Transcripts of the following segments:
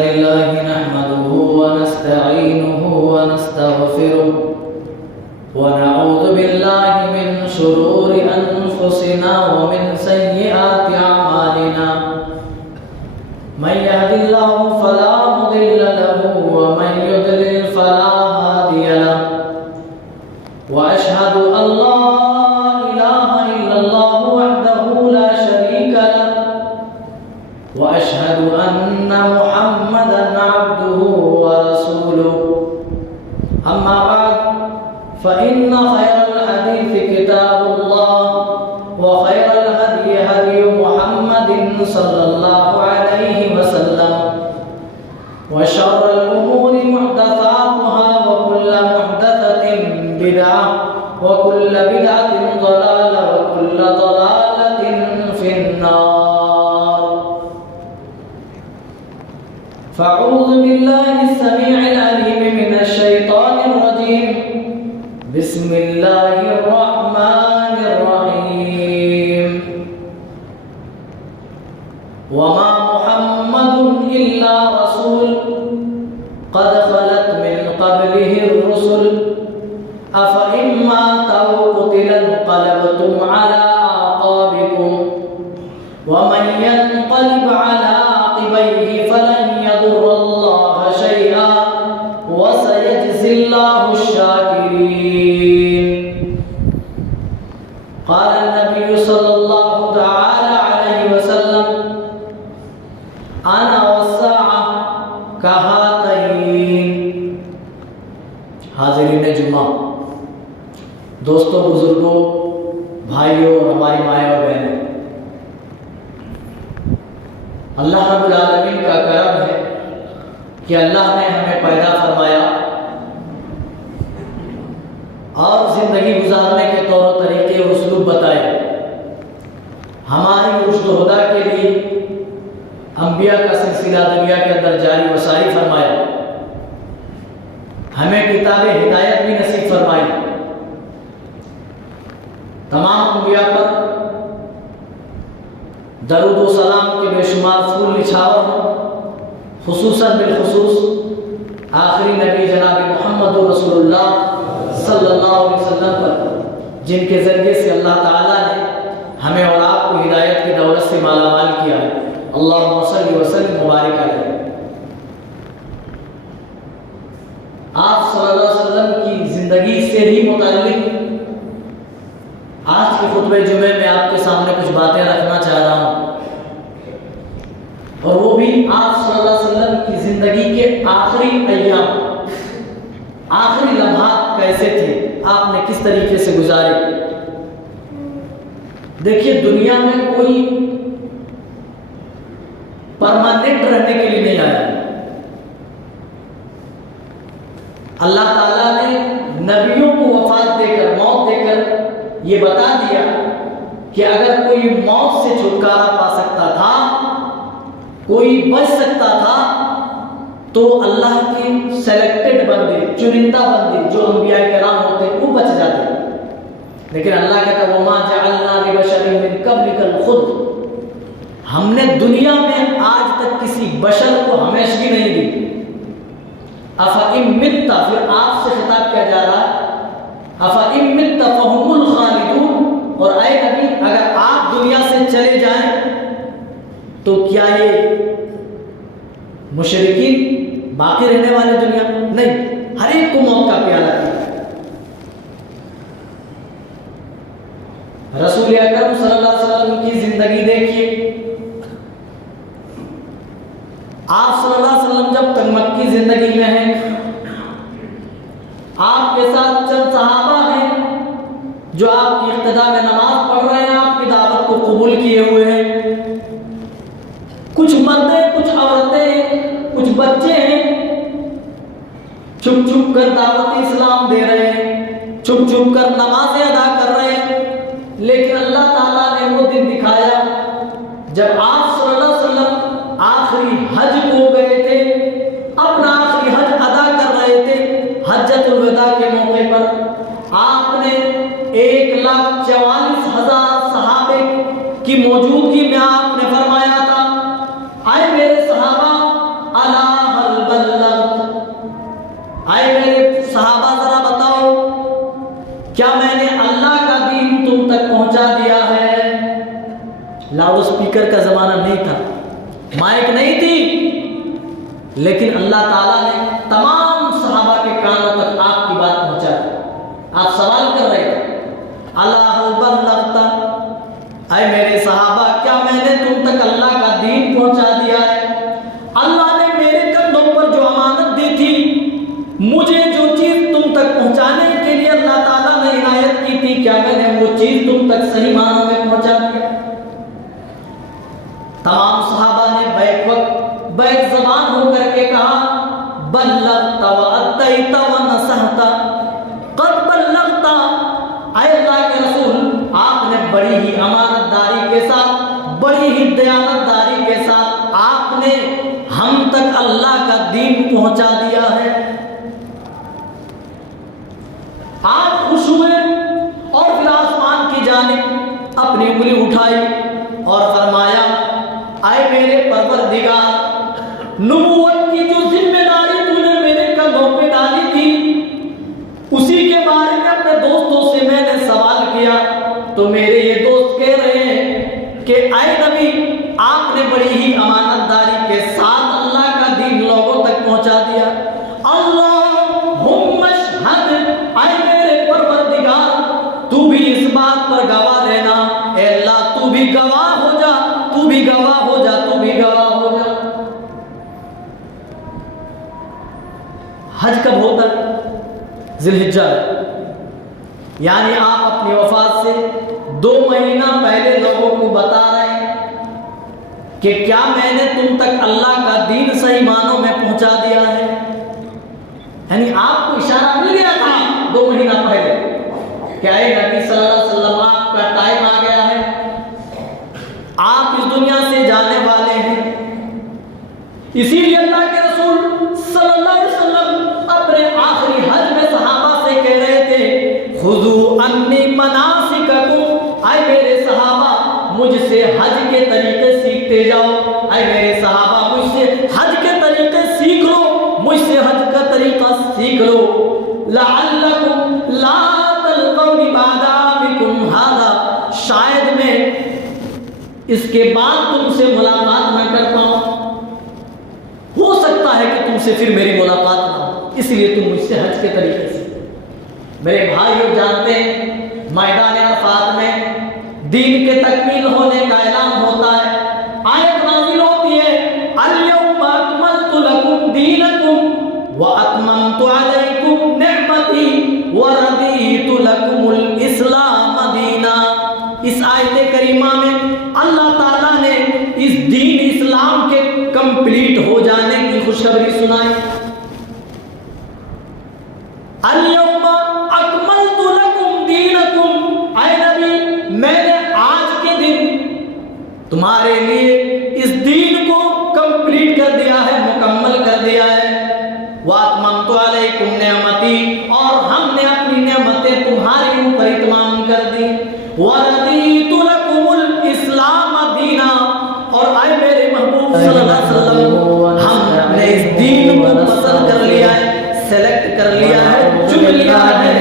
लिल्लाहि नहमदुहु व नस्तईनुहु व नस्तगफिरुहु व नऊज़ु बिल्लाहि मिन शुरूरि अनफुसिना व मिन सय्यिआति अमालिना मन यहदिल्लाहु फला मुदिल्ल लहु व मन युद्लिल फला हादिय लहु व अशहदु अल्ला इलाहा इल्लल्लाहु वहदहु ला शरीका लहु व अशहदु अन्ना मुहम्मदन अब्दुहु व रसूलुहु अम्मा बाद फ़इन्न खैरल हदीस किताबुल्लाह व खैरल हदी हदी मुहम्मदिन सल्लल्लाहु अलैहि वसल्लम व शर्रल उमूरि मुहदसातुहा व कुल्लु मुहदसतिन बिदअह व कुल्लु बिदअतिन ज़लालह व कुल्लु ज़लालतिन फिन्नार। फ़अऊज़ु बिल्लाहि अस्समीइल अलीम मिनश शैतानिर रजीम। बिस्मिल्लाहिर रहमानिर रहीम। वमा मुहम्मदुन इल्ला रसूल क़द ख़लत मिन क़ब्लिहिर रुसुल अफ़इम्मा क़ुतिला इंक़लबतुम अला आक़ाबिकुम व मन यन्क़लिब अला आक़िबैहि फलन यदुर्रल्लाह शैआ व सयजज़िल्लाहु शाकिरीन। क़ाल नबी सल्लल्लाहु तआला अलैहि वसल्लम अना वस्साअ कहातैन। हाज़िरीन जुम्मा, दोस्तों, बुजुर्गों, भाइयों और हमारी माएँ और बहनें, अल्लाह रब्बुल आलमीन का करम है कि अल्लाह ने हमें पैदा फरमाया और ज़िंदगी गुजारने के तौर तरीके और उसलूब बताए। हमारी रुश्द हुदा के लिए अंबिया का सिलसिला दुनिया के अंदर जारी व सारी फरमाया। हमें किताब हिदायत भी नसीब फरमाई। तमाम अंबिया पर दरूद व सलाम के बेशुमार फूल निछावर हों, खुसूसन बिलखुसूस आखिरी नबी जनाब मोहम्मद रसूलुल्लाह सल्लल्लाहु अलैहि वसल्लम पर, जिनके ज़रिए से अल्लाह ताला ने हमें और आपको हिदायत की दौलत से मालामाल किया है। अल्लाहुम्मा सल्लि व सल्लिम मुबारक अलैहि। आप सल्लल्लाहु अलैहि वसल्लम की ज़िंदगी से ही मुताल्लिक़ आज के खुतबे जुमे में आपके सामने कुछ बातें रखना चाह रहा हूँ, और वो भी आप सल्लल्लाहु अलैहि वसल्लम की ज़िंदगी के आखिरी अय्याम, आखिरी लम्हात कैसे थे, आपने किस तरीके से गुजारे। देखिए, दुनिया में कोई परमानेंट रहने के लिए नहीं आया। अल्लाह ताला ने नबियों को वफात देकर, मौत देकर ये बता दिया कि अगर कोई मौत से छुटकारा पा सकता था, कोई बच सकता था, तो अल्लाह के सेलेक्टेड बंदे, चुनिंदा बंदे जो अंबिया किराम होते वो बच जाते। लेकिन अल्लाह कहता वमा जअलना लिबशरिन मिन क़ब्लिकल खुल्द, हमने दुनिया में आज तक किसी बशर को हमेशगी नहीं दी। अफ़इन मित्ता, फिर आपसे खिताब किया जा रहा है, अफ़इन मित्ता फ़हुमुल खालिदून, और ऐ नबी, अगर आप दुनिया से चले जाएं तो क्या ये मुशरिकीन बाकी रहने वाले दुनिया? नहीं, हर एक को मौत का प्याला दिया। रसूल अकरम सल्लल्लाहु अलैहि वसल्लम की जिंदगी देखिए। आप सल्लल्लाहु अलैहि वसल्लम जब तक मक्की जिंदगी में हैं, आपके साथ चंद सहाबा हैं जो आपकी इक्तिदा में नमाज पढ़ रहे हैं, आपकी दावत को कबूल किए हुए हैं। कुछ मर्दें, कुछ औरतें, कुछ बच्चे हैं, छुप छुप कर दावत इस्लाम दे रहे हैं, छुप छुप कर नमाजें अदा कर रहे हैं। लेकिन अल्लाह ताला ने वो दिन दिखाया जब आप सल्लल्लाहु अलैहि वसल्लम आखिरी हज को गए थे, अपना आखिरी हज अदा कर रहे थे। हज्जतुल विदा के मौके पर आपने 1,44,000 सहाबे की मौजूदगी में आपने फरमाया था, आए मेरे सहाबा, अला लेकिन अल्लाह ताला ने तमाम सहाबा के कानों तक आपकी बात पहुंचा दी। आप सवाल कर रहे थे, अला हल बल्लगता, ऐ मेरे सहाबा क्या मैंने तुम तक अल्लाह का दीन पहुंचा दिया है? अल्लाह ने मेरे कंधों पर जो अमानत दी थी, मुझे जो चीज तुम तक पहुंचाने के लिए अल्लाह ताला ने इनायत की थी, क्या मैंने वो चीज तुम तक सही मानों में पहुंचा दिया? तमाम सहाबा ने बैक ज़बान होकर के कहा, बल्लगता व अद्दैता व नसहता, क़द बल्लगता, ऐ अल्लाह के रसूल आपने बड़ी ही अमानतदारी के साथ, बड़ी ही दयानतदारी के साथ आपने हम तक अल्लाह का दीन पहुंचा दिया है। आप खुश हुए और फिर आसमान की जानिब अपनी उंगली उठाई और फरमाया, आए मेरे परवरदिगार, नबूवत की जो जिम्मेदारी तूने मेरे कंधों पे डाली थी, उसी के बारे में अपने दोस्तों से मैंने सवाल किया, तो मेरे ये दोस्त कह रहे हैं कि आए नबी आपने बड़ी ही अमानतदारी के साथ अल्लाह का दीन लोगों तक पहुंचा दिया। अल्लाहुम्मा शहद, आए मेरे परवरदिगार तू भी इस बात पर गवाह रहना, ए अल्लाह तू भी गवाह हो जा, तू भी गवाह हो जा, तू भी गवाह हो जा। हज कब होता है? ज़िलहिज्जा, यानी आप अपनी वफात से 2 महीना पहले लोगों को बता रहे हैं कि क्या मैंने तुम तक अल्लाह का दीन सही मानों में पहुंचा दिया है। यानी आपको इशारा मिल गया था 2 महीना पहले, क्या है नबी सल्लल्लाहु अलैहि वसल्लम आपका टाइम आ गया है, आप इस दुनिया से जाने वाले हैं। इसीलिए अल्लाह के रसूल सल्लल्लाहु अलैहि वसल्लम अपने आखिरी हज में सहाबा से कह रहे थे, खुदू अन्नी मनासिककुम, आए मेरे सहाबा मुझसे हज के तरीके सीखते जाओ, आए मेरे सहाबा मुझसे हज के तरीके सीख लो, मुझसे हज का तरीका सीख लो। लअल्लकुम ला तलक़ौनी बअदा बिकुम हादा, शायद मैं इसके बाद तुमसे मुलाकात न कर पाऊं, हो सकता है कि तुमसे फिर मेरी मुलाकात ना हो, इसलिए तुम मुझसे हज के तरीके से। मेरे भाइयों जानते हैं मैदान अरफात में दीन के तकमील होने का ऐलान होता है, आयत नाज़िल होती है, अल-यौमा अकमलतु लकुम दीनकुम व अतममतु अलैकुम निअमती व रदीतु लकुमुल इस्लाम दीना। इस आयत करीमा में अल्लाह ताला ने इस दीन इस्लाम के कंप्लीट हो जाने की खुशखबरी सुनाई। अल-यौमा अकमलतु लकुम दीनकुम, ऐ नबी मैंने आज के दिन तुम्हारे लिए इस दीन को कंप्लीट कर दिया है, मुकम्मल कर दिया है। व अतममतु अलैकुम निअमती, और हमने अपनी नेमतें तुम्हारे ऊपर इत्माम कर दी। व रदीतु लकुमुल इस्लाम दीना, और आए मेरे महबूब सल्लल्लाहु अलैहि वसल्लम हमने इस दीन को पसंद कर लिया है, सेलेक्ट कर लिया है, चुन लिया है,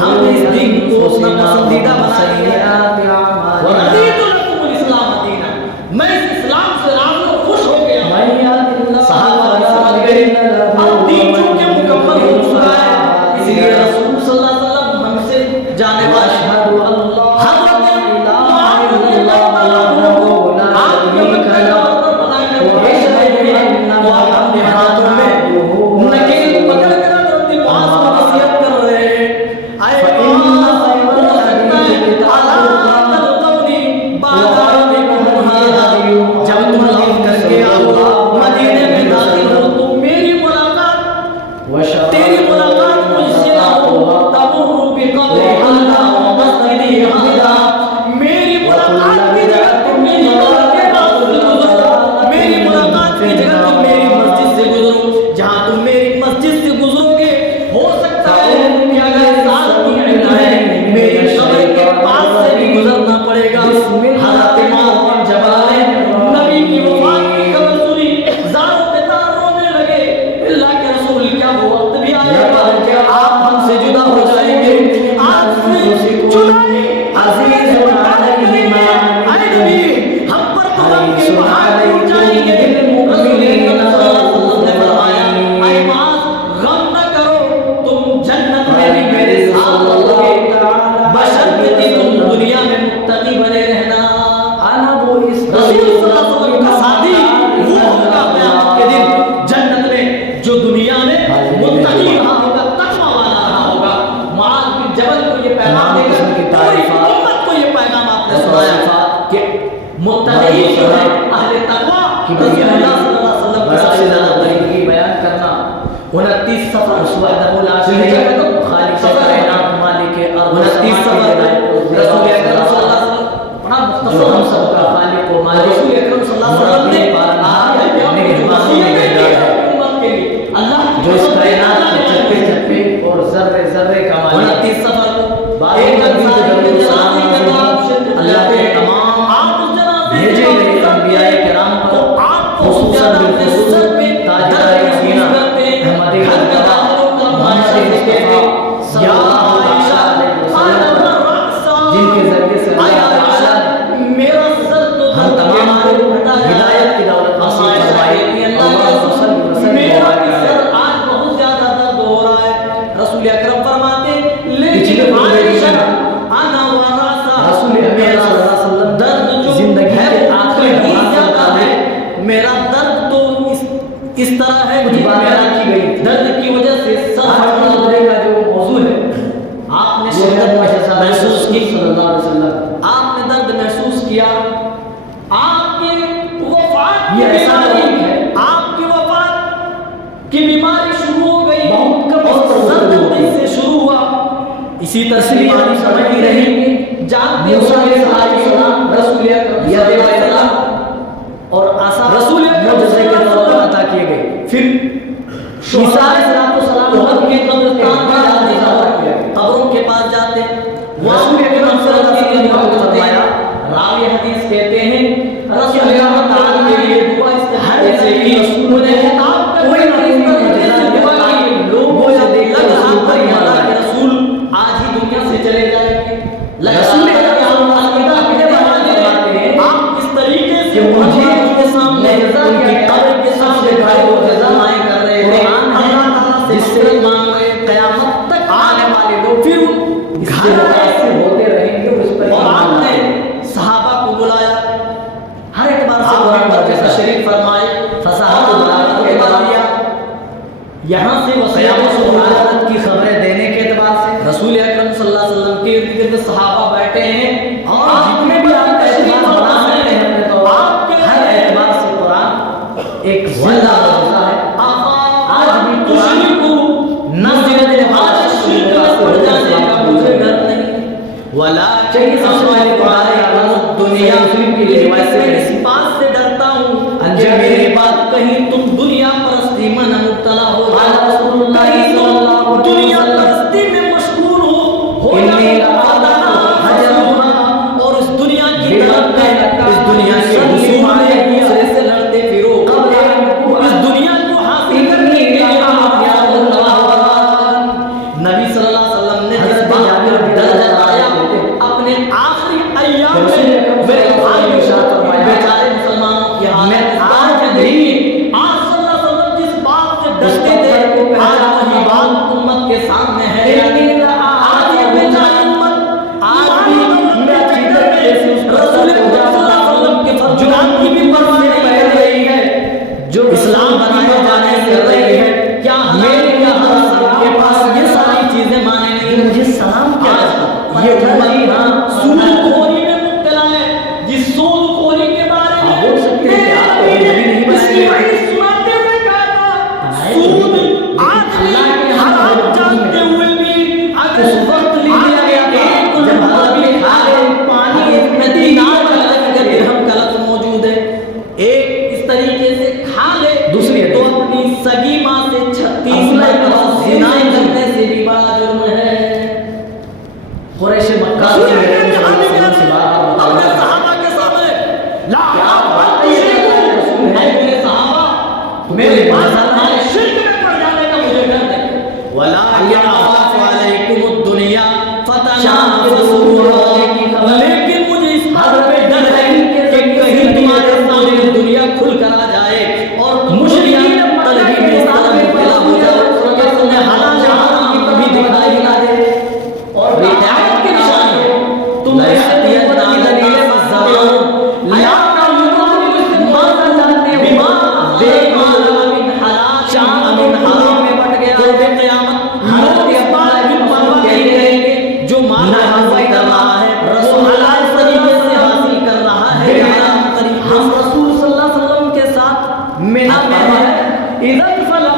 हमने इस दीन को अपना पसंदीदा बना लिया। व रदीतु लकुमुल इस्लाम दीना, मैं इस इस्लाम से राज़ी और खुश हो गया। सहाबा समझ गए अब दीन चूंकि मुकम्मल हो चुका है, इसलिए रसूल सल्लल्लाहु अलैहि वसल्लम हमसे जाने वाले की जगह तुम मेरी मस्जिद की सबसे ज्यादा बड़ी बयान करना 29 सफर वहदहुल ला शरीक lahu खालिक कायनात मालिक 29 सफर रसूल अकरम सल्लल्लाहु अलैहि वसल्लम बड़ा मुख्तसर हम सबका खालिक व मालिक रसूल अकरम सल्लल्लाहु अलैहि वसल्लम ने अल्लाह जो इस कायनात के चप्पे चप्पे और जर्रे जर्रे का मालिक 29 सफर एक अल्लाह के तमाम भेजे गए अंबिया किराम पर खुसूसन बिलखुसूस ताजदार मदीना अहमद मुस्तफा मोहम्मद मुस्तफा सल्लल्लाहु अलैहि वसल्लम जिनके जरिए से अल्लाह ताला मेरा सर तो हम तमाम को हिदायत की दौलत नसीब फरमाए। मेरा सर आज बहुत ज्यादा दर्द हो रहा है। रसूल अकरम फरमाते लेकिन आना वाला सा रसूल अकरम दर्द जो जिंदगी है आखिर बहुत ज्यादा है। मेरा दर्द तो इस तरह है कि मेरा की गई दर्द की वजह से सर फटने का जो मौजू है आपने शिद्दत महसूस की सल्लल्लाहु अलैहि वसल्लम आपने दर्द महसूस किया। आपकी वफात ये ऐसा है आपकी वफात की बीमारी शुरू हो गई बहुत कम दर्द से शुरू हुआ। इसी तरह से बीमारी समझती रही जानते मूसा अलैहिस्सलाम रसूल अकरम और आसा रसूल मुअज्जिज़े के तौर पर अता किए गए। फिर ईसा अलैहिस्सलाम के कब्रिस्तान में जाते कब्रों के पास जाते रसूल अकरम सल्लल्लाहु अलैहि वसल्लम फरमाया रावी हदीस कहते हैं रसूल अल्लाह ताला के लिए दुआ इस्तेमाल से कि रसूल ने खिताब कोई ना कोई दुआ की लोगों से देखा अल्लाह के रसूल आज ही दुनिया से चले जाएंगे। रसूल आप इस तरीके से मुझे उनके सामने उनकी कब्र के सामने खड़े हो जज़ाएं कर रहे थे अल्लाह ताला से जिससे मांग रहे क़यामत तक आने वाले लोग फिर घर ऐसे होते रहेंगे उस पर आपने सहाबा को बुलाया हर एक बार से पर तशरीफ फरमाए फसाहत के बाद यहाँ से वक़यामत की खबरें देने के एतबार से रसूल अकरम सल्लल्लाहु अलैहि वसल्लम के इर्द-गिर्द सहाबा बैठे हैं और जितने भी आप तशरीफ फरमा सकते हैं अपने तो आपके हर एतबार से कुरान एक जिंदा मौजूद है। आज भी कुरान को नज़र आज शिरक में पड़ जाने का मुझे डर नहीं वला चाहिए सबसे पहले कुरान दुनिया मुस्लिम की रिवायत से इसी बात से डरता हूँ कि मेरी बात कहीं तुम दुनिया परस्ती में न मुब्तला हो कहीं तुम दुनिया परस्ती में मशगूल हो और इस दुनिया की तरफ इस दुनिया के हुसूल से लड़ते फिरो इस दुनिया को हासिल करने के लिए नबी सल्लल्लाहु अलैहि वसल्लम ने जिस बात पर डर जताया अपने आखिरी अय्याम में मेरे भाई बेचारे मुसलमानों की हालत आज भी आज सल्लल्लाहु अलैहि वसल्लम जिस बात से डरते थे आज वही बात उम्मत के सामने है। आज ये बेचारी उम्मत आज भी रसूल सल्लल्लाहु अलैहि वसल्लम के फरमान की भी परवाह नहीं कर रही है जो इस्लाम बनाए जाने से रही है। क्या मेरे के पास ये सारी चीजें माने नहीं मुझे सलाम क्या ये सूदखोरी में मुब्तला है जिस सूदखोरी के बारे में बोल सकते हैं क्या इसकी वही सुनाते हुए कहा था सूद आज हराम जानते हुए भी अगर उस वक्त लिख दिया गया था जब भी खा ले पानी में दीनार का दिरहम का लफ्ज मौजूद है एक इस तरीके से खा ले दूसरी तो अपनी सगी मां से 36 मरतबा ज़िना करने से भी बड़ा जुर्म है। कुरैश मक्का से अपने सहाबा के सामने ला मेरे सहाबा मेरे हमारे शिर्क में पड़ जाने का मुझे डर है वला यअफ़ु अलैकुमुद दुनिया फतनाफसू लेकिन मुझे इस बात पे डर है कि कहीं तुम्हारे सामने दुनिया खुल कर आ जाए और मुशरिकीन तलबी में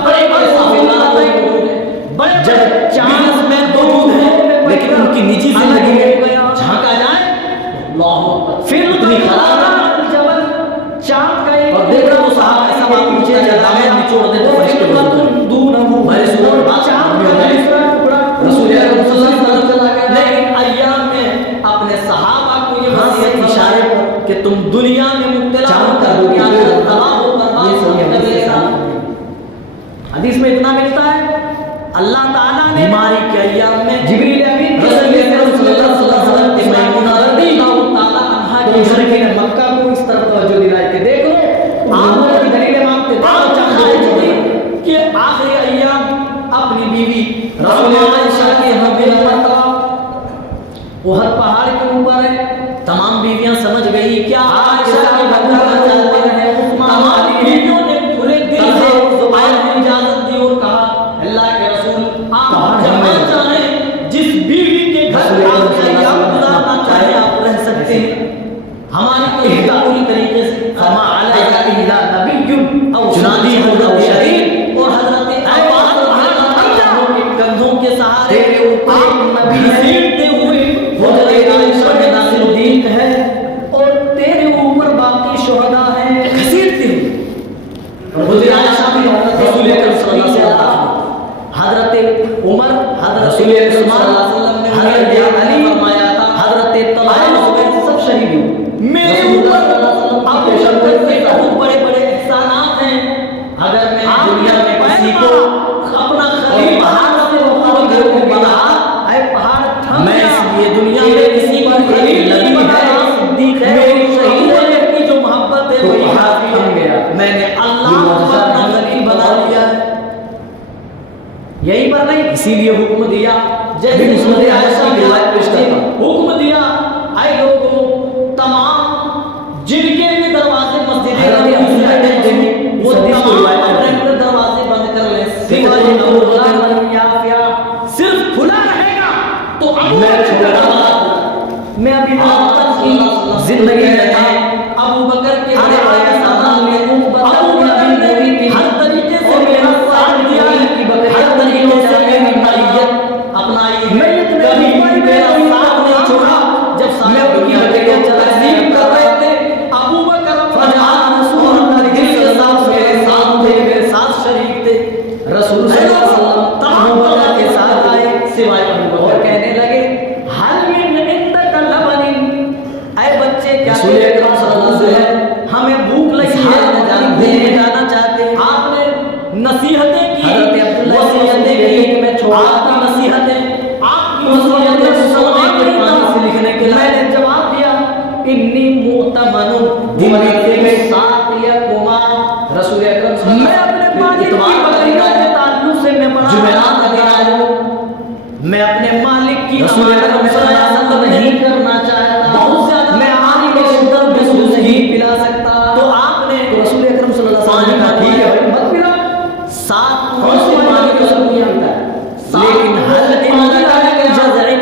बड़े बड़े साहूकार मौजूद हैं, बड़े जब चांस में मौजूद हैं, लेकिन उनकी निजी जिंदगी में झांका जाए, फिर उतनी खराब चांद का और देख रहा तो साहब ऐसा बात नीचे दाएं निचोड़ दे तो फरिश्ते दूर न हो मेरे सुबह चांद का टुकड़ा रसूल अकरम सल्लल्लाहु अलैहि वसल्लम चला गया। लेकिन अय्याम में अपने सहाबा को ये वसीयत इशारे पर कि तुम दुनिया में मुब्तला होकर दुनिया में तबाह होकर हदीस में इतना मिलता है अल्लाह ताला ने बीमारी के अय्याम में जिब्रील अमीन रसूल अकरम सल्लल्लाहु अलैहि वसल्लम की मैमूना रज़ियल्लाहु ताला अन्हा के मुशरिकीन मक्का को इस तरफ तवज्जो दिलाई कि देखो आप मेरी दलीलें मांगते आप चाहते कि आखिरी अय्याम अपनी बीवी रसूल आयशा के यहाँ बिना पता ओहद पहाड़ के ऊपर है, तमाम बीवियां समझ गई क्या आयशा के भगवान चाहते हैं, तमाम बीवियों ने पूरे दिल से जुबान में इजाजत दी और कहा अल्लाह के रसूल आप जहाँ चाहें जिस बीवी के घर आप गुजारना चाहे आप रह सकते हैं, हमारी तो हिदा पूरी तरीके से फरमा अलैका इल्ला नबियुन औ जुनादी हजरत शरीफ और हजरत अब्बास के कंधों के सहारे आप नबी घसीटते हुए हजरत आयशा के नासिरुद्दीन है और तेरे ऊपर बाकी शुहदा हैं घसीटते हुए और हजरत आयशा भी रसूल अकरम सल्लल्लाहु अलैहि वसल्लम हजरत उमर हजरत रसूल अकरम सल्लल्लाहु अलैहि वसल्लम ने हजरत अली फरमाया था हजरत तलहा सब शहीद हुए मेरे ऊपर आप शब्द से बहुत बड़े बड़े एहसानात हैं, अगर मैं दुनिया में किसी को अपना खलील पहाड़ से मुकाबला करके बना ऐ पहाड़ मैं इसलिए दुनिया में किसी पर खलील नहीं बनाया सिद्दीक है मेरी शहीद है की जो मोहब्बत है वही हाथ थम गया, मैंने अल्लाह को अपना खलील बना लिया। यही पर नहीं इसीलिए हुक्म दिया जैसे हजरत आयशा की रिवायत पेश करता हुक्म दिया ऐ लोगों तमाम जिनके भी दरवाजे मस्जिद वो दरवाजे बंद कर ले सिर्फ खुला रहेगा तो मैं अभी तक की जिंदगी में अबू बकर के हर तरीके से मेरा साथ दिया हर तरीके से मेरी मैयत अपनाई कभी मेरा साथ नहीं छोड़ा जब सारे दुनिया के तस्लीम कर रहे थे अबू बकर फजान रसूल मेरे साथ थे मेरे साथ शरीक थे रसूल सल्लल्लाहु अलैहि वसल्लम अबू बकर के साथ आए सिवाय अबू बकर और कहने लगे हल मिन इंदक लबनिन ऐ बच्चे क्या रसूल अकरम सल्लल्लाहु अलैहि वसल्लम हमें भूख लगी है देने जाना चाहते हैं आपने नसीहतें की वसीयतें की मैं छोड़ा आपकी नसीहतें आपकी वसीयतें सुनने के पानी से लिखने के लिए मैंने जवाब दिया इन्नी मुतमनु दिने के साथ या कुमा रसूल अकरम सल्लल्लाहु अलैहि वसल्लम मैं अपने मालिक की बकरियों के ताल्लुक से मैं बड़ा जुमेरात लगा आया हूं मैं अपने मालिक की रसूल अकरम सल्लल्लाहु अलैहि वसल्लम नहीं करना चाहता बहुत ज्यादा मैं आने के शिद्दत में दूध नहीं पिला सकता तो आपने रसूल अकरम सल्लल्लाहु अलैहि वसल्लम का ठीक है भाई मत पिला साथ कौन से पानी की जरूरत नहीं आता लेकिन हजरत मदद के जज़रिन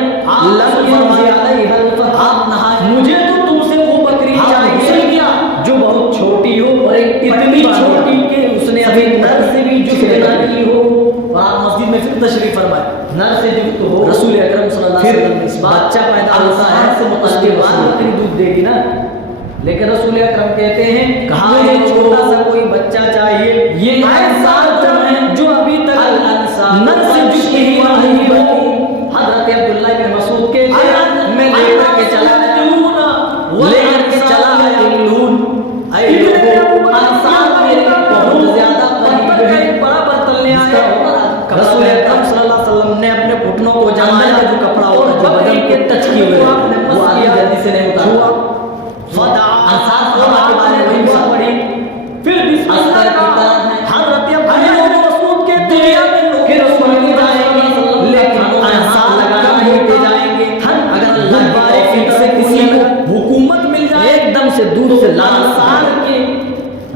लम फरमाया अलैहि हल आप नहाए मुझे तो तुमसे वो बकरी चाहिए जो बहुत छोटी हो और इतनी छोटी कि उसने अभी नर से भी जुफ्त ना की हो और आप मस्जिद में फिर तशरीफ फरमाए नर से जुफ्त हो रसूल अकरम सल्लल्लाहु अलैहि वसल्लम इस बच्चा पैदा होता है उसके बाद बकरी दूध देगी ना लेकिन रसूल अकरम कहते हैं कहा ये छोटा सा कोई बच्चा चाहिए ये इंसान जो अभी तक नर से जुफ्त ही नहीं हुई हजरत अब्दुल्लाह इब्न मसूद के मैं लेकर के चला ऐ लोगों इंसान मेरे बहुत ज्यादा करीब है बराबर तलने आया रसूल अकरम सल्लल्लाहु अलैहि वसल्लम ने अपने घुटनों को जमाया जो कपड़ा होता है बकरी के टच किए हुए आपने वो आगे जल्दी से नहीं उतारा फदा अंसार सहाबा के बारे में वही बात पड़ी फिर बिस्मिल्लाह की तरह है हजरत अब्दुल्लाह इब्न मसूद के दुनिया में लोग फिर रसूल नहीं जाएंगे लेकिन अंसार लगाना ही दे जाएंगे अगर अल्लाह बारे फिर से किसी को हुकूमत मिल जाए एकदम से दूर से लाल साल के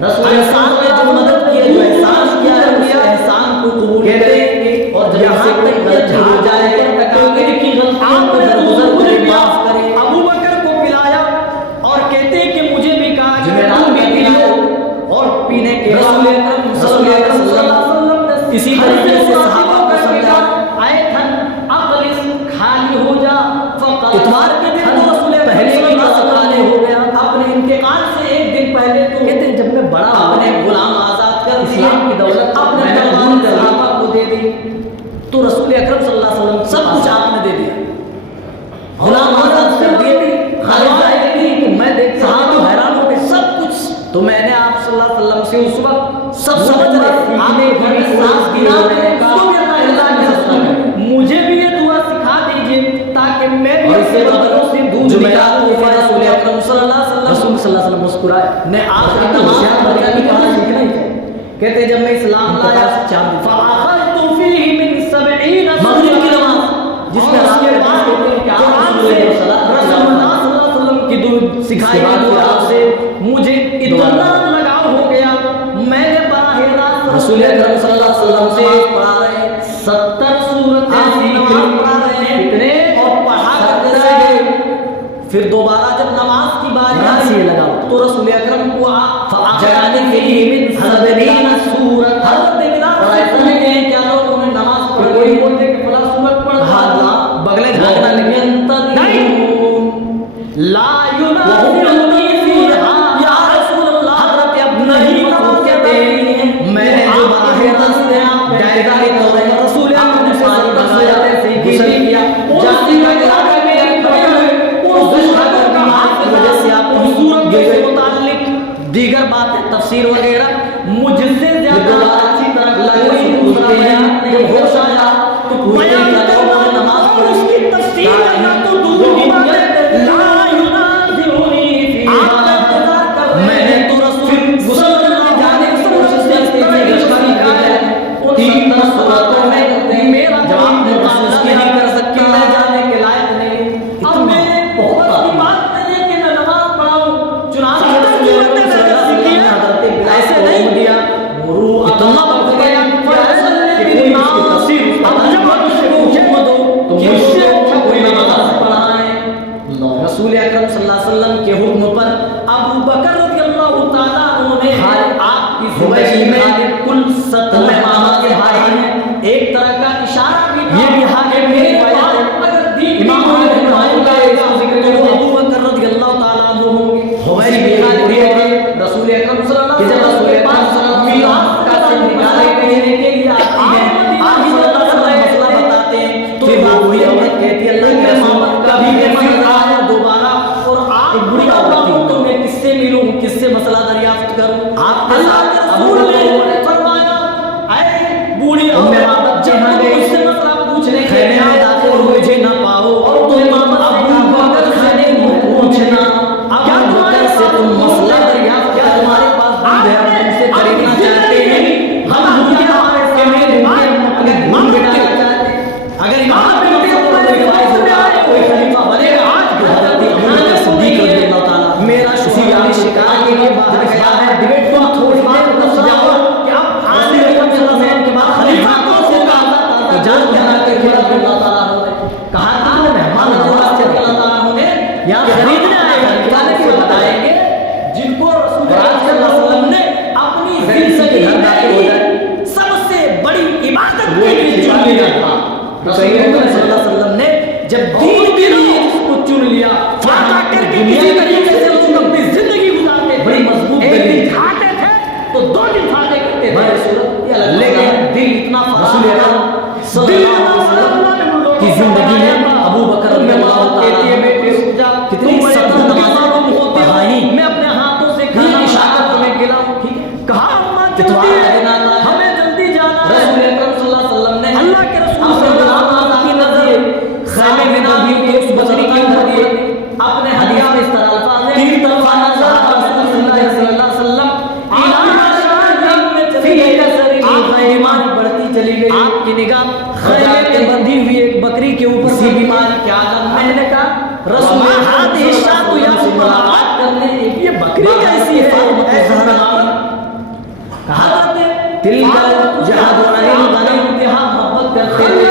रसूल इंसान ने जो मदद की है जो एहसान किया है उस एहसान को कबूल करेंगे और जब यहाँ तक गलती हो जाए तो मेरी की गलतियों को दरगुजर माफ इसी तरीके से सहाबा को समझा, आए धन अकलिस खाली हो जा, इतवार के दिन तो रसूल पहले ही खाली हो गया, अपने इंतकाल से एक दिन पहले तो कहते हैं जब मैं बड़ा अपने गुलाम आजाद कर इस्लाम की दौलत अपने दरबार में सहाबा को दे दी, तो रसूल अकरम सल्लल्लाहु अलैहि वसल्लम सब कुछ आपने दे दिया, गुलाम आजाद कर दिए, मैं देख सहाबा हैरान हो गए, सब कुछ तो मैंने आप सल्लल्लाहु अलैहि वसल्लम से उस वक्त सब समझ रहे, आपने घर में सांस गिरा मुझे भी ये दुआ सिखा दीजिए ताकि मैं भी इससे बदलों से दूर निकालूं। रसूल अकरम सल्लल्लाहु अलैहि वसल्लम मुस्कुराए, ने आखिरी तमाम बच्चा की कहानी सीखना ही चाहिए। कहते जब मैं इस्लाम लाया फअखज़तु फीही मिन 70 मगरिब की नमाज, जिसमें उसके बाद कुरान से रसूलुल्लाह सल्लल्लाहु अलैहि वसल्लम की दुआ सिखाई दुआ से मुझे इतना लगाव हो गया, मैंने बराह रास्त रसूल अकरम सल्लल्लाहु अलैहि वसल्लम से पढ़ा रहे 70 सूरतें पढ़ा रहे हैं इतने और पढ़ा करते रहे। फिर दोबारा जब नमाज की बारी आई तो रसूल अकरम को जगाने के लिए सूरत क्या लोग उन्हें नमाज पढ़ कोई बोलते कि फला सूरत पढ़ बगले झाड़ना लगे ला युनाज़िउनी फीहा या रसूलल्लाह, हज़रत अब नहीं कहते मैंने जो बाहर रास्ते जायजा के तौर पर रसूल ने पानी भगाया से गुस्सा किया जाति का इरादा में खड़े हुए उस दुश्मन का हाथ की वजह से आप सूरत के मुताल्लिक दीगर बातें तफसीर वगैरह मुझसे ज्यादा अच्छी तरह लगी दूसरा बयान जब होश आया तो बयान करना नमाज पढ़ उसकी तफसीर करना तो दूर की बात है, ला युनाज़िउनी फीहा मैंने तो रसूल गुस्सा में जाने की कोशिश करते थे दुश्मनी का है तीन सूरतों में मेरा जवाब उसकी नहीं कर सकती, मैं जाने के लायक नहीं। अब मैंने बहुत बड़ी बात करने के मैं नमाज पढ़ाऊं चुनाव ऐसे नहीं दिया इतना बढ़ गया कोई नमाज पढ़ाए। रसूल अकरम सल्लल्लाहु अलैहि वसल्लम के हुक्म पर अबू बकर रज़ियल्लाहु ताला उन्होंने आपकी ज़िंदगी में कुल 17 इमामत के भाई हैं, एक तरह का इशारा भी ये भी हाके मेरे अगर दीन इमामों ने फरमाया इसका जिक्र करो अबू बकर रज़ियल्लाहु ताला अन्हु होंगे हमारी बेहाल हुए रसूल अकरम सल्लल्लाहु अलैहि वसल्लम मीरास का से निकाले के लिए आती है, आप सल्लल्लाहु अलैहि वसल्लम मसला बताते हैं तो वही औरत कहती है अल्लाह के रसूल कभी भी मसला आया दोबारा और आप बुरी औरत तो मैं किससे मिलूं किससे मसला दरियाफ्त करूं, आपके साथ रसूल ने फरमाया ऐ बूढ़ी औरत बच्चे हां गए उससे मसला पूछने के लिए दाखिल हुए जे ना पाओ और तुम अबू बकर से पूछना क्या बकर से तुम मसला दरियाफ्त क्या तुम्हारे पास दूध है हम तुमसे खरीदना चाहते हैं, हम दुनिया हमारे सामने अगर इमाम बिठाना चाहते अगर इमाम कोई खलीफा बनेगा आज हज़रत अबू बकर सिद्दीक़ रज़ियल्लाहु ताला मेरा शुक्रिया शिकायत के लिए बाहर गया है डिबेट को थोड़ी देर तक जाओ कि आप आने वाले के बाद खलीफा को होगा तो जान बना के अल्लाह ताला ने कहा था मेहमान नवाज से अल्लाह ताला ने यहां खरीदने आए निकाले के बताएंगे जिनको रसूल सल्लल्लाहु अलैहि वसल्लम ने अपनी जिंदगी में सबसे बड़ी इबादत के लिए चुन लिया था। रसूल सल्लल्लाहु अलैहि वसल्लम ने जब दीन के लिए उसको चुन लिया फाका करके किसी तरीके से उसको अपनी जिंदगी गुजारते बड़ी मजबूत दलील खाते थे तो 2 दिन फाटे करते थे लेकिन दिल इतना रसूल अकरम सल्लल्लाहु अलैहि वसल्लम की जिंदगी में अबू बकर रज़ियल्लाहु ताला बेटे जा कितनी सख्त नमाज़ होती है मैं अपने हाथों से खाना इशारत में खिलाऊं ठीक है कहा जल्दी हमें जल्दी जाना है। रसूल अकरम सल्लल्लाहु अलैहि वसल्लम ने अल्लाह के रसूल सल्लल्लाहु अलैहि वसल्लम की नजर खैमे में नबी के उस बकरी के ऊपर दिए अपने हदिया में इस तरह अल्फाज है तीन तरफा नजर रसूलुल्लाह सल्लल्लाहु अलैहि वसल्लम ईमान बढ़ती चली गई, आपकी निगाह खैमे में बंधी हुई एक बकरी के ऊपर सी बीमारी के आलम मैंने कहा रसूल हाथ हिस्सा तो या मुलाकात करने ये बकरी कैसी है कहा दिल का जहाद वाली गाने इंतहा मोहब्बत करते हुए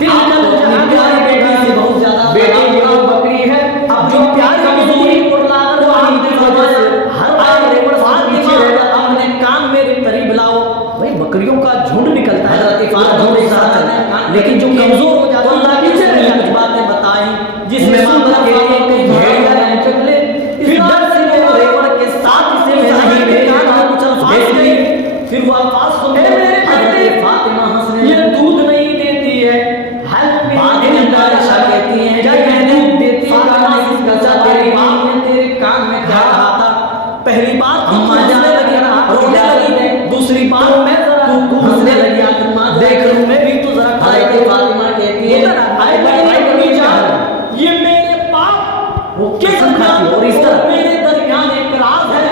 दिल का जहाद वाली बेटी से बहुत ज्यादा बेटी की बकरी है अब जो प्यार की मजदूरी और लाकर वो आदमी वजह से हर आए पर साथ पीछे रहता अपने कान मेरे करीब लाओ भाई बकरियों का बाद झुंड निकलता है, झुंड के साथ चलता है, लेकिन जो कमजोर हो जाता है अल्लाह की कुछ बातें बताई जिसमें मां बाप कहते हैं कहीं भेड़िया नहीं चले, फिर डर से वो रेवड़ के साथ इसे नहीं मेरे कान में कुछ अल्फाज गई, फिर वो अल्फाज सुनते हज़रत फातिमा हंसने ये दूध नहीं देती है, बाद में आयशा कहती है जब मैं दूध देती है इसका तेरे कान में क्या कहा था, पहली बार अम्मा जाने लगी रोने लगी, दूसरी बार मैं तू हंसने लगी, आखिर मां देख लूं मैं भी तो जरा खाए के फातिमा कहती है आए भाई कभी जा ये मेरे पाप वो के दरमियान और इस तरह मेरे दरमियान एक राज है,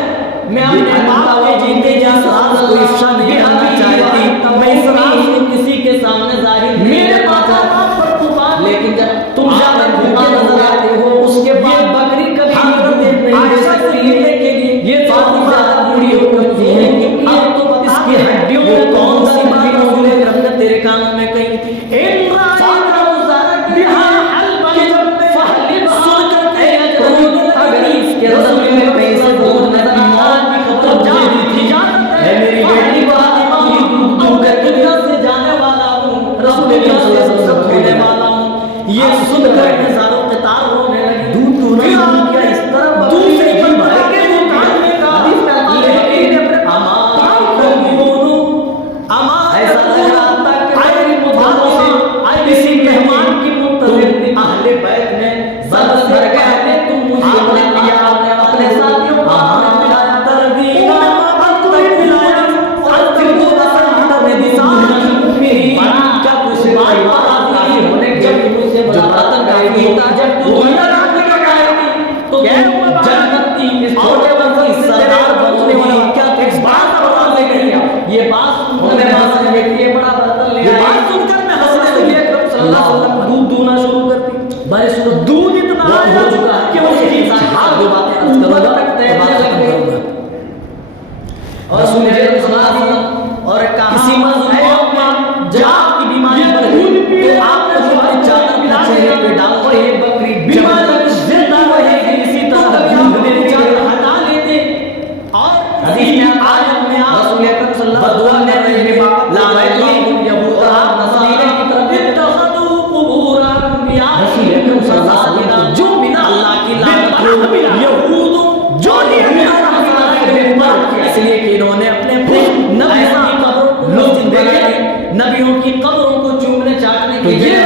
मैं अपने बाप के जीते जा राज को इफ्शा नहीं करना चाहती, मैं इस राज को किसी के सामने जाहिर मेरे माता पर कुर्बान, लेकिन जब तुम ज्यादा भूखे नजर आते हो उसके बाद बकरी कभी नहीं सकती, लेकिन ये फातिमा ज्यादा बूढ़ी हो गई है कि अब तो इसकी हड्डियों में कौन सी बात मौजूद है तेरे कानों में कहीं ये सुनकर हजारों कतार रोने लगी, दूध दूना क्या इस तरह दूसरे बंदर के दुकान में का लेकिन अमा ऐसा लग रहा था कि आई मुबारकों से आई किसी मेहमान की मुंतज़िर थी, अहले बैत में सबसे पहले तुम मुझे अपने लिया अपने साथियों को आपने मिलाया दर्दीना अब तक मिलाया और फिर वो बसंत में दिसानी मेरी क्या कुछ बात होने के जो बर्तन गाएगी जब तू रात में गाएगी तो जन्नती इस छोटे बंसी सरदार बनने वाली क्या इस बात का बता ले गई, ये बात सुनकर मैं हंसने लगी, ये बड़ा बर्तन ले, ये बात सुनकर मैं हंसने लगी, अकरम सल्लल्लाहु अलैहि वसल्लम दूध दूना शुरू कर दी, बड़े सुनो दूध इतना हो चुका है कि उसकी हाथ दो बातें अर्ज करूंगा तैरने लग गई और सुनिए सल्लल्लाहु अलैहि वसल्लम और कहा किसी मजलूम में जब आपकी बीमारी बढ़ गई तो आप अपने चादर अपने चेहरे पे डाल और ये बकरी बीमारी जिंदा रहेगी, इसी तरह दूध देने चादर हटा लेते और हदीस में आयत में रसूल अकरम सल्लल्लाहु अलैहि वसल्म ने लानतुल्लाह यहूदा नसरीन की तरफ इत्तखदू कुबूर अंबिया, रसूल अकरम सल्लल्लाहु अलैहि वसल्लम जो बिना अल्लाह की लानत हो यहूद जो इसलिए कि इन्होंने अपने नबी की कब्रों को नबियों की कब्रों को चूमने चाटने के लिए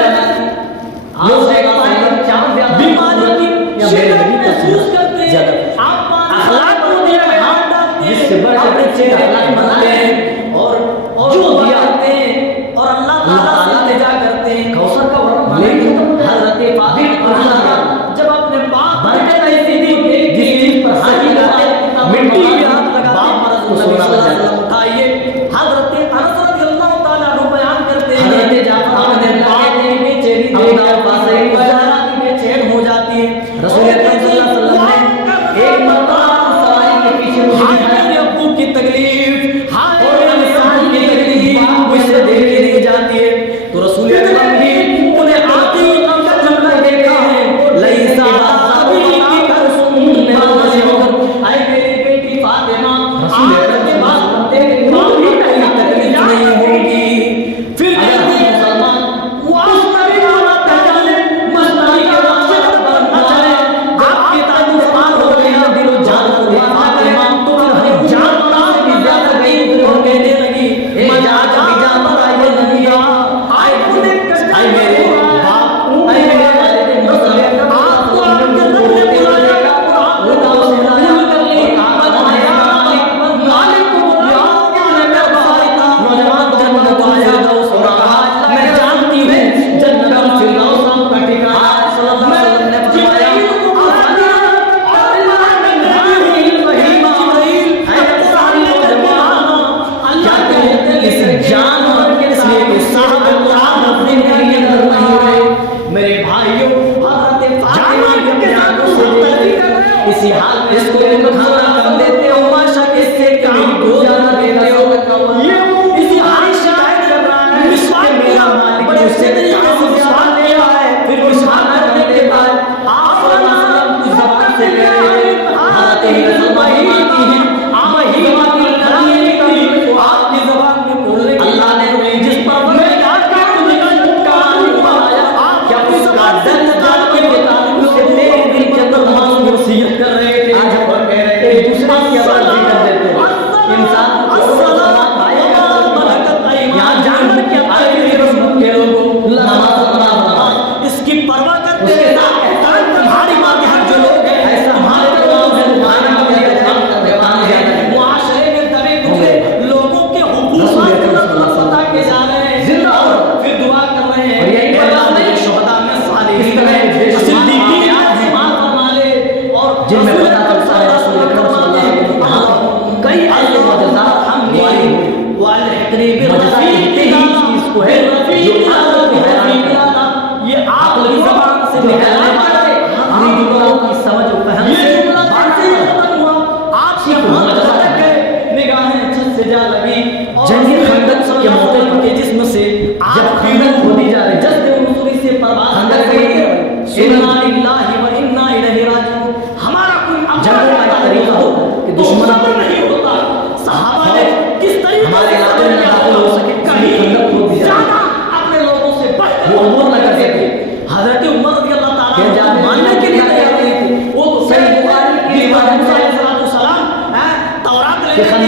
बीमारियों की शिद्दत महसूस करते हैं, आप अखलाक को दिया में हाथ डालते हैं, जिससे बड़े चेहरे बनाते हैं और जो दिया करते हैं और अल्लाह ताला से इल्तिजा करते हैं, कौसर का वर्णन लेकिन हजरत फातिमा जब अपने बाप बरकत ऐसी दी जिस चीज पर हाथ लगाते मिट्टी में हाथ लगा बाप नबी सल्लल्लाहु अलैहि वसल्लम उठाइए, हजरत अनस रज़ियल्लाहु ताला अन्हु बयान करते हैं हजरत जाफर ने कहते हैं वो है जो अक्ल को हैरान करता है। ये अक्ल की ज़बान से निकलने वाले आखिरी जुमलों की समझ और फहम से बात से खत्म हुआ। आप यहाँ भटक गए, निगाहें छत से जा लगी। जंग खंदक के मौके पर जिस्म से जब खंदक खोदी जा रही, जज्बे नज़ूरी से परवाज़ कर रही है, इन्ना लिल्लाहि व इन्ना इलैहि राजिऊन। हमारा कोई जंग का तरीका हो कि दुश्मन पर नहीं होता। सहाबा ने किस तरीके हमारे इलाके में दाखिल हो सके, कहीं खंदक खोद दी जाए, अपने लोगों से बढ़ वो अमूर न कर सके। हज़रत उमर रज़ियल्लाहु ताला अन्हु मानने के लिए तैयार नहीं थे। वो तो सही बुखारी की रिवायत है, तौरात लेकर